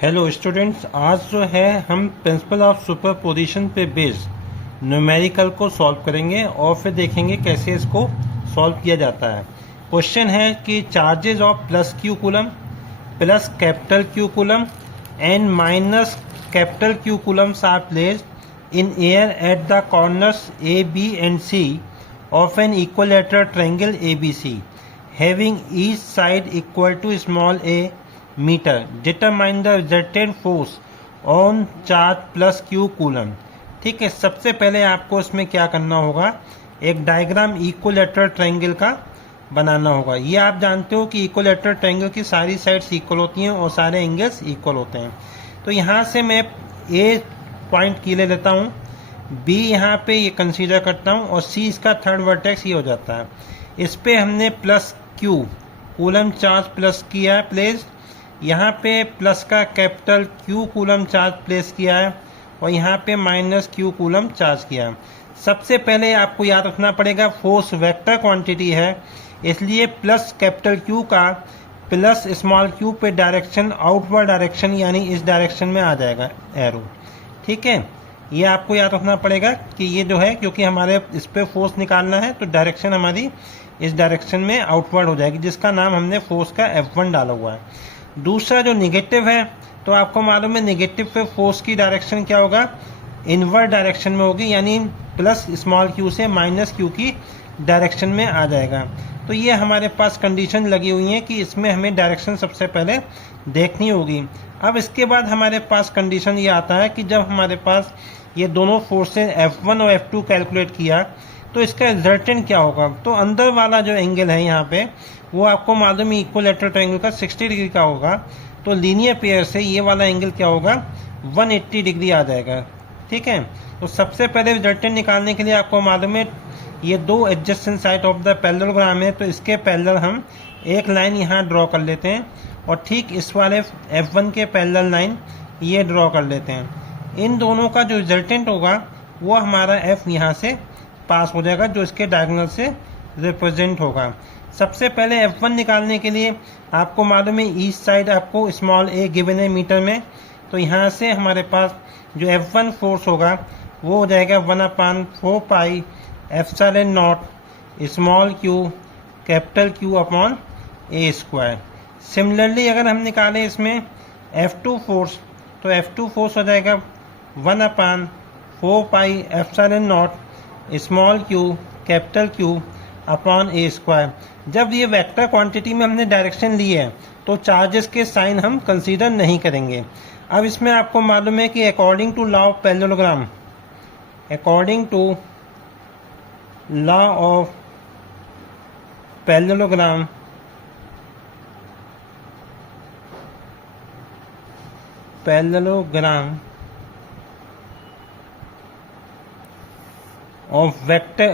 Hello students, आज जो है हम प्रिंसिपल ऑफ सुपरपोजिशन पे बेस्ड न्यूमेरिकल को सॉल्व करेंगे और फिर देखेंगे कैसे इसको सॉल्व किया जाता है। क्वेश्चन है कि charges of plus Q coulomb plus capital Q coulomb and minus capital Q coulombs are placed in air at the corners A B and C of an equilateral triangle ABC having each side equal to small a meter. Determine the resultant force on charge plus q coulomb. ठीक है, सबसे पहले आपको इसमें क्या करना होगा, एक डायग्राम इक्विलेटरल ट्रायंगल का बनाना होगा। ये आप जानते हो कि इक्विलेटरल ट्रायंगल की सारी साइड्स इक्वल होती हैं और सारे एंगल्स इक्वल होते हैं। तो यहाँ से मैं ए पॉइंट की ले लेता हूँ, बी यहाँ पे ये कंसीडर करता हूँ और सी इसका थर्ड वर्टेक्स ये हो जाता है। इस पे हमने plus Q coulomb charge plus किया है प्लेस, यहाँ पे प्लस का capital Q coulomb charge place किया है और यहाँ पे माइनस क्यू कूलम चार्ज किया है। सबसे पहले आपको याद रखना पड़ेगा फोर्स वेक्टर क्वांटिटी है, इसलिए प्लस कैपिटल क्यू का प्लस स्मॉल क्यू पे डायरेक्शन आउटवर्ड डायरेक्शन यानी इस डायरेक्शन में आ जाएगा एरो। ठीक है, ये आपको याद रखना पड़ेगा कि ये जो है, क्योंकि हमारे इस पे फोर्स निकालना है तो डायरेक्शन हमारी इस डायरेक्शन में आउटवर्ड हो जाएगी, जिसका नाम हमने फोर्स का F1 डाला हुआ है। दूसरा जो निगेटिव है, तो आपको मालूम है निगेटिव पे फोर्स की डायरेक्शन क्या होगा, इनवर्ड डायरेक्शन में होगी, यानी प्लस स्मॉल क्यू से माइनस क्यू की डायरेक्शन में आ जाएगा। तो ये हमारे पास कंडीशन लगी हुई है कि इसमें हमें डायरेक्शन सबसे पहले देखनी होगी। अब इसके बाद हमारे पास कंडीशन ये आता है कि जब हमारे पास ये दोनों फोर्सेस F1 और F2 कैलकुलेट किया तो इसका रिजल्टेंट क्या होगा। तो अंदर वाला जो एंगल है यहाँ पे, वो आपको मालूम है इक्विलेटरल ट्रायंगल का 60 डिग्री का होगा, तो लीनियर पेयर से ये वाला एंगल क्या होगा, 180 डिग्री आ जाएगा। ठीक है, तो सबसे पहले रिजल्टेंट निकालने के लिए आपको मालूम है ये दो adjacent side of the parallelogram है, तो इसके पैरेलल हम एक लाइन यहाँ ड्रॉ कर लेते हैं और ठीक इस वाले F1 के पैरेलल लाइन ये ड्रॉ कर लेते हैं। इन दोनों का जो रिजल्टेंट होगा वो हमारा F यहाँ से पास हो जाएगा, जो इसके डायगोनल से रिप्रेजेंट होगा। सबसे पहले F1 निकालने के लिए आपको मालूम है ईस्ट साइड आपको स्मॉल a गिवन है मीटर में, तो यहाँ से हमारे पास जो F1 फोर्स होगा वो हो जाएगा 1/4 pi epsilon naught small Q capital Q upon a square. Similarly अगर हम निकालें इसमें F2 फोर्स, तो F2 फोर्स हो जाएगा 1/4 pi epsilon naught small Q capital Q upon a square. जब ये वेक्टर क्वांटिटी में हमने डायरेक्शन ली है तो चार्जेस के साइन हम कंसीडर नहीं करेंगे। अब इसमें आपको मालूम है कि according to law of parallelogram, according to law of parallelogram of vector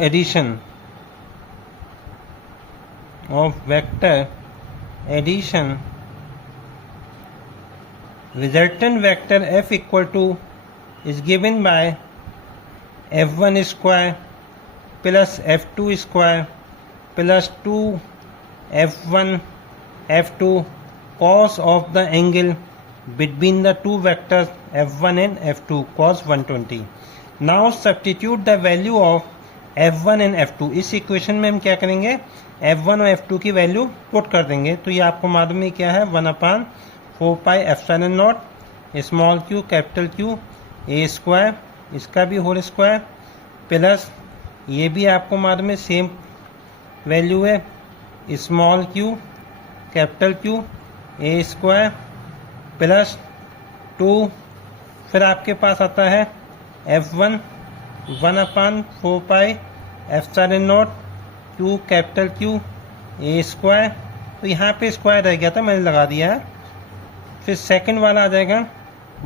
addition resultant vector F equal to is given by F1 square plus F2 square plus 2 F1 F2 cos of the angle between the two vectors F1 and F2 cos 120। Now substitute the value of F1 and F2। इस equation में हम क्या करेंगे, F1 और F2 की value put कर देंगे। तो ये आपको मालूम है क्या है, 1/4 pi epsilon naught small Q capital Q a square, इसका भी होल स्क्वायर, प्लस ये भी आपको मालूम है सेम वैल्यू है, small Q capital Q a square plus 2, फिर आपके पास आता है F1 1/4 pi epsilon not Q capital Q a square, तो यहाँ पे स्क्वायर रह गया था मैंने लगा दिया है। फिर सेकंड वाला आ जाएगा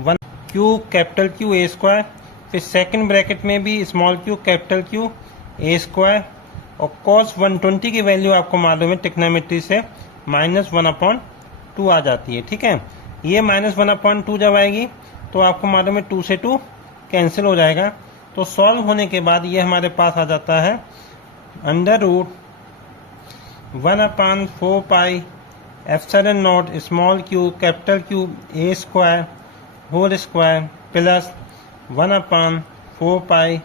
1 Q capital Q a square, फिर सेकंड ब्रैकेट में भी small Q capital Q a square, और cos 120 की वैल्यू आपको मालूम है टिग्नोमेट्री से -1/2 आ जाती है। ठीक है, ये -1/2 जब आएगी तो आपको मालूम है 2 से 2 कैंसिल हो जाएगा। तो सॉल्व होने के बाद ये हमारे पास आ जाता है √1/4 pi epsilon naught small Q capital Q A square whole square plus 1/4 pi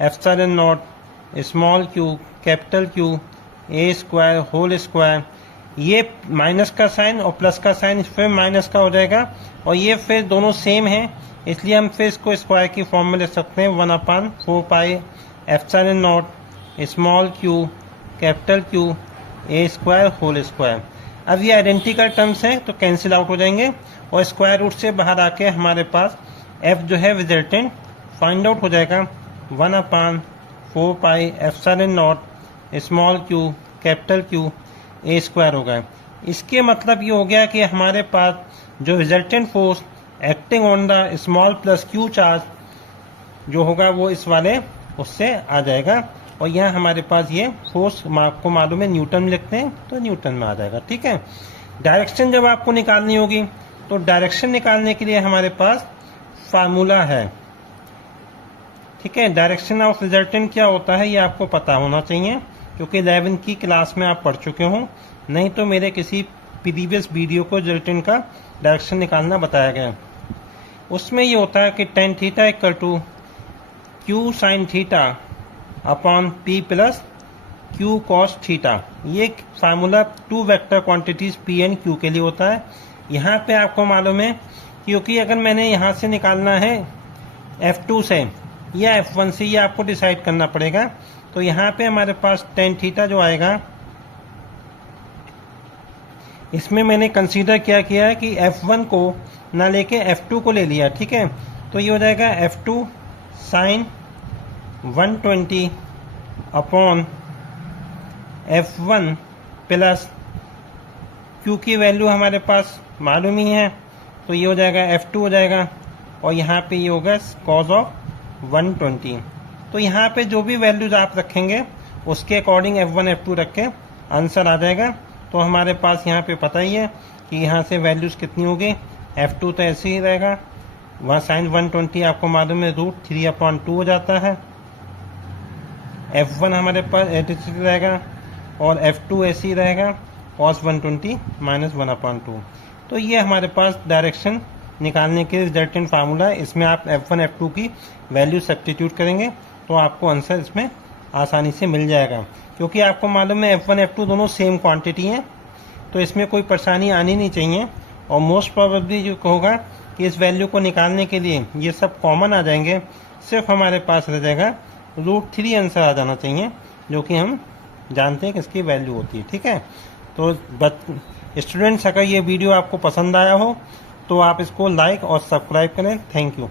epsilon naught small Q capital Q A square whole square. ये माइनस का साइन और प्लस का साइन फिर माइनस का हो जाएगा, और ये फिर दोनों सेम हैं, इसलिए हम फिर इसको स्क्वायर की फॉर्म में ले सकते हैं। 1/4 pi epsilon naught small Q capital Q A square whole square. अब ये आइडेंटिकल टर्म्स हैं तो कैंसिल आउट हो जाएंगे, और स्क्वायर रूट से बाहर आके हमारे पास f जो है रिजल्टेंट फाइंड आउट हो जाएगा। 1/4 pi epsilon naught small Q capital Q A square होगा। इसके मतलब ये हो गया कि हमारे पास जो resultant force acting on the small plus Q charge जो होगा वो इस वाले उससे आ जाएगा, और यहाँ हमारे पास ये फोर्स आपको मालूम है न्यूटन में लिखते हैं तो न्यूटन में आ जाएगा। ठीक है, डायरेक्शन जब आपको निकालनी होगी तो डायरेक्शन निकालने के लिए हमारे पास फार्मूला है। ठीक है, डायरेक्शन ऑफ रिजल्टेंट क्या होता है ये आपको पता होना चाहिए, क्योंकि 11th की क्लास में आप पढ़ चुके हो, नहीं तो मेरे किसी प्रीवियस वीडियो को रिजल्टेंट का डायरेक्शन निकालना बताया गया। उसमें ये होता है कि tan theta equal to Q sine theta upon P plus Q cos theta. ये formula 2 vector quantities P and Q के लिए होता है। यहाँ पे आपको मालूम है, क्योंकि अगर मैंने यहाँ से निकालना है F2 से या F1 से, ये आपको डिसाइड करना पड़ेगा। तो यहाँ पे हमारे पास tan थीटा जो आएगा, इसमें मैंने कंसीडर क्या किया है कि F1 को ना लेके F2 को ले लिया। ठीक है, तो ये हो जाएगा F2 sine 120 upon F1 plus Q की वैल्यू हमारे पास मालूम ही है, तो ये हो जाएगा F2 हो जाएगा, और यहाँ पे ये होगा कॉज ऑफ 120। तो यहाँ पे जो भी वैल्यूज आप रखेंगे उसके अकॉर्डिंग F1 F2 रख के आंसर आ जाएगा। तो हमारे पास यहाँ पे पता ही है कि यहाँ से वैल्यूज कितनी होगी। F2 तो ऐसे ही रहेगा, वहाँ साइन 120 आपको मालूम है √3/2 हो जाता है। F1 हमारे पास 86 रहेगा, और F2 ऐसे ही रहेगा cos 120 माइनस 1/2। तो ये हमारे पास डायरेक्शन निकालने के रिजल्टेंट फार्मूला है। इसमें आप F1 F2 की वैल्यू सब्स्टिट्यूट करेंगे तो आपको आंसर इसमें आसानी से मिल जाएगा, क्योंकि आपको मालूम है F1 F2 दोनों सेम क्वांटिटी हैं, तो इसमें कोई परेशानी आनी नहीं चाहिए। और मोस्ट प्रोबेबली जो होगा कि इस वैल्यू को निकालने के लिए ये सब कॉमन आ जाएंगे, सिर्फ हमारे पास रह जाएगा √3 आंसर आ जाना चाहिए, जो कि हम जानते हैं कि इसकी वैल्यू होती है। ठीक है, तो स्टूडेंट्स, अगर ये वीडियो आपको पसंद आया हो तो आप इसको लाइक और सब्सक्राइब करें। Thank you.